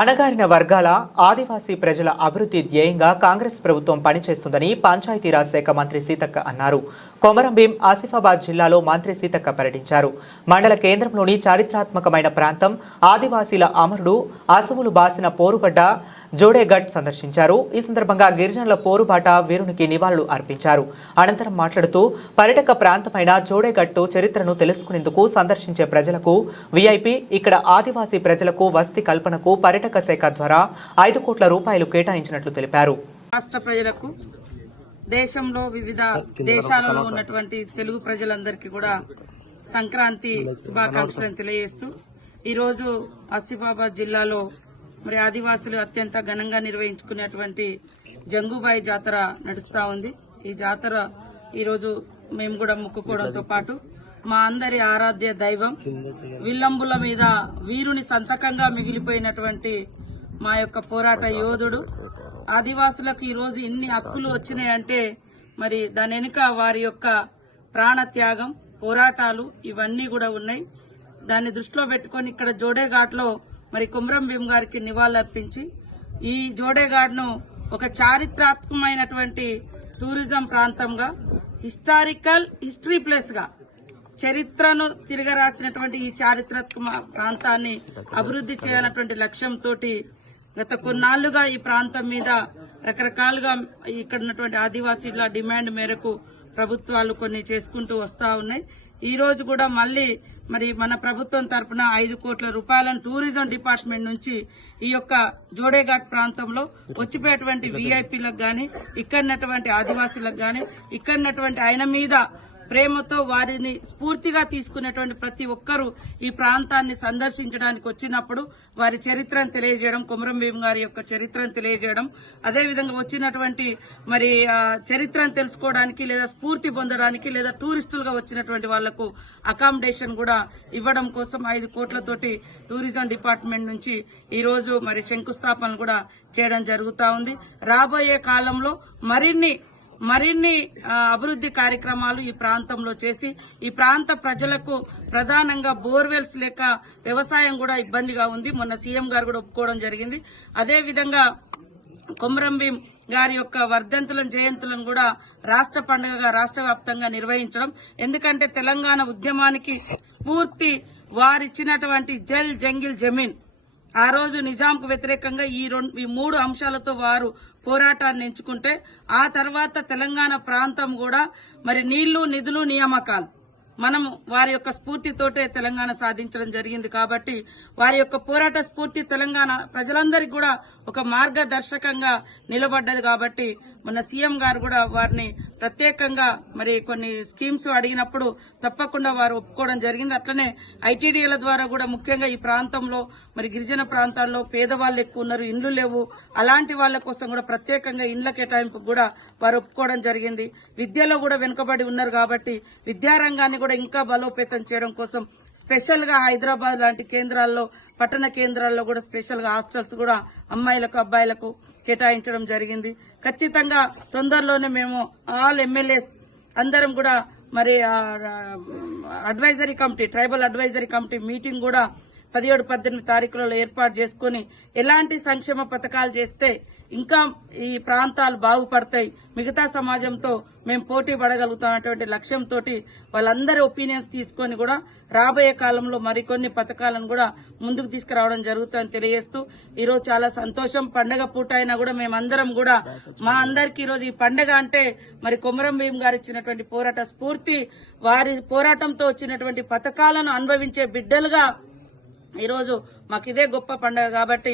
అణగారిన వర్గాల ఆదివాసీ ప్రజల అభివృద్ధి ధ్యేయంగా కాంగ్రెస్ ప్రభుత్వం పనిచేస్తుందని పంచాయతీరాజ్ శాఖ మంత్రి సీతక్క అన్నారు. కొమరంభీం ఆసిఫాబాద్ జిల్లాలో మంత్రి సీతక్క పర్యటించారు. మండల కేంద్రంలోని చారిత్రాత్మకమైన ప్రాంతం ఆదివాసీల అమరుడు అసువులు బాసిన పోరుగడ్డ జోడేఘట్ సందర్శించారు. ఈ సందర్భంగా గిరిజనుల పోరుబాట వీరునికి నివాళులు అర్పించారు. అనంతరం మాట్లాడుతూ పర్యటక ప్రాంతమైన జోడేఘట్టు చరిత్రను తెలుసుకునేందుకు సందర్శించే ప్రజలకు వీఐపీ ఇక్కడ ఆదివాసీ ప్రజలకు వసతి కల్పనకు పర్యటక శాఖ ద్వారా ఐదు కోట్ల రూపాయలు కేటాయించినట్లు తెలిపారు. రాష్ట్ర ప్రజలకు దేశంలో వివిధ దేశాలలో ఉన్నటువంటి తెలుగు ప్రజలందరికీ కూడా సంక్రాంతి శుభాకాంక్షలను తెలియజేస్తూ ఈరోజు ఆసిఫాబాద్ జిల్లాలో మరి ఆదివాసులు అత్యంత ఘనంగా నిర్వహించుకునేటువంటి జంగుబాయి జాతర నడుస్తా ఉంది. ఈ జాతర ఈరోజు మేము కూడా మొక్కుకోవడంతో పాటు మా అందరి ఆరాధ్య దైవం. విల్లంబుల మీద వీరుని సంతకంగా మిగిలిపోయినటువంటి మా యొక్క పోరాట యోధుడు. ఆదివాసులకు ఈరోజు ఇన్ని హక్కులు వచ్చినాయంటే మరి దాని వెనుక వారి యొక్క ప్రాణత్యాగం పోరాటాలు ఇవన్నీ కూడా ఉన్నాయి. దాన్ని దృష్టిలో పెట్టుకొని ఇక్కడ జోడేఘాట్లో మరి కుమ్రం భీమ్ గారికి నివాళులర్పించి ఈ జోడేఘాట్ను ఒక చారిత్రాత్మకమైనటువంటి టూరిజం ప్రాంతంగా హిస్టారికల్ హిస్టరీ ప్లేస్గా చరిత్రను తిరగరాసినటువంటి ఈ చారిత్రాత్మక ప్రాంతాన్ని అభివృద్ధి చేయాలన్నటువంటి లక్ష్యంతో గత కొన్నాళ్ళుగా ఈ ప్రాంతం మీద రకరకాలుగా ఇక్కడ ఉన్నటువంటి ఆదివాసీల డిమాండ్ మేరకు ప్రభుత్వాలు కొన్ని చేసుకుంటూ వస్తా ఉన్నాయి. ఈ రోజు కూడా మళ్ళీ మరి మన ప్రభుత్వం తరపున ఐదు కోట్ల రూపాయలను టూరిజం డిపార్ట్మెంట్ నుంచి ఈ యొక్క జోడేఘాట్ ప్రాంతంలో వచ్చిపోయేటువంటి వీఐపీలకు గాని ఇక్కడనటువంటి ఆదివాసీలకు గాని ఇక్కడనటువంటి ఆయన మీద ప్రేమతో వారిని స్ఫూర్తిగా తీసుకునేటువంటి ప్రతి ఒక్కరూ ఈ ప్రాంతాన్ని సందర్శించడానికి వచ్చినప్పుడు వారి చరిత్రను తెలియజేయడం కుమరం భీం గారి యొక్క చరిత్రను తెలియజేయడం అదేవిధంగా వచ్చినటువంటి మరి చరిత్రను తెలుసుకోవడానికి లేదా స్ఫూర్తి పొందడానికి లేదా టూరిస్టులుగా వచ్చినటువంటి వాళ్ళకు అకామిడేషన్ కూడా ఇవ్వడం కోసం ఐదు కోట్లతోటి టూరిజం డిపార్ట్మెంట్ నుంచి ఈరోజు మరి శంకుస్థాపన కూడా చేయడం జరుగుతూ ఉంది. రాబోయే కాలంలో మరిన్ని మరిన్ని అభివృద్ధి కార్యక్రమాలు ఈ ప్రాంతంలో చేసి ఈ ప్రాంత ప్రజలకు ప్రధానంగా బోర్వెల్స్ లేక వ్యవసాయం కూడా ఇబ్బందిగా ఉంది. మొన్న సీఎం గారు కూడా ఒప్పుకోవడం జరిగింది. అదేవిధంగా కొమరంభీం గారి యొక్క వర్ధంతులను జయంతులను కూడా రాష్ట్ర పండుగగా రాష్ట్ర వ్యాప్తంగా నిర్వహించడం. ఎందుకంటే తెలంగాణ ఉద్యమానికి స్ఫూర్తి వారిచ్చినటువంటి జల్ జంగిల్ జమీన్. ఆ రోజు నిజాంకు వ్యతిరేకంగా ఈ రెండు ఈ మూడు అంశాలతో వారు పోరాటాన్ని ఎంచుకుంటే ఆ తర్వాత తెలంగాణ ప్రాంతం కూడా మరి నీళ్ళు నిధులు నియామకాలు. మనం వారి యొక్క స్ఫూర్తితోటే తెలంగాణ సాధించడం జరిగింది కాబట్టి వారి యొక్క పోరాట స్ఫూర్తి తెలంగాణ ప్రజలందరికీ కూడా ఒక మార్గదర్శకంగా నిలబడ్డది కాబట్టి మన సీఎం గారు కూడా వారిని ప్రత్యేకంగా మరి కొన్ని స్కీమ్స్ అడిగినప్పుడు తప్పకుండా వారు ఒప్పుకోవడం జరిగింది. అట్లనే ఐటీడీల ద్వారా కూడా ముఖ్యంగా ఈ ప్రాంతంలో మరి గిరిజన ప్రాంతాల్లో పేదవాళ్ళు ఎక్కువ ఉన్నారు ఇండ్లు లేవు. అలాంటి వాళ్ళ కోసం కూడా ప్రత్యేకంగా ఇండ్ల కేటాయింపు కూడా వారు ఒప్పుకోవడం జరిగింది. విద్యలో కూడా వెనుకబడి ఉన్నారు కాబట్టి విద్యారంగాన్ని కూడా ఇంకా బలోపేతం చేయడం కోసం స్పెషల్గా హైదరాబాద్ లాంటి కేంద్రాల్లో పట్టణ కేంద్రాల్లో కూడా స్పెషల్గా హాస్టల్స్ కూడా అమ్మాయిలకు అబ్బాయిలకు కేటాయించడం జరిగింది. ఖచ్చితంగా తొందరలోనే మేము ఆల్ ఎమ్మెల్యేస్ అందరం కూడా మరి advisory committee tribal advisory committee meeting కూడా పదిహేడు పద్దెనిమిది తారీఖులలో ఏర్పాటు చేసుకుని ఎలాంటి సంక్షేమ పథకాలు చేస్తే ఇంకా ఈ ప్రాంతాలు బాగుపడతాయి? మిగతా సమాజంతో మేము పోటీ పడగలుగుతామన్నటువంటి లక్ష్యంతో వాళ్ళందరి ఒపీనియన్స్ తీసుకొని కూడా రాబోయే కాలంలో మరికొన్ని పథకాలను కూడా ముందుకు తీసుకురావడం జరుగుతుందని తెలియజేస్తూ ఈరోజు చాలా సంతోషం. పండగ పూట అయినా కూడా మేమందరం కూడా మా అందరికీ ఈరోజు ఈ పండగ అంటే మరి కొమరం భీం గారు ఇచ్చినటువంటి పోరాట స్ఫూర్తి వారి పోరాటంతో వచ్చినటువంటి పథకాలను అనుభవించే బిడ్డలుగా ఈరోజు మాకు ఇదే గొప్ప పండుగ కాబట్టి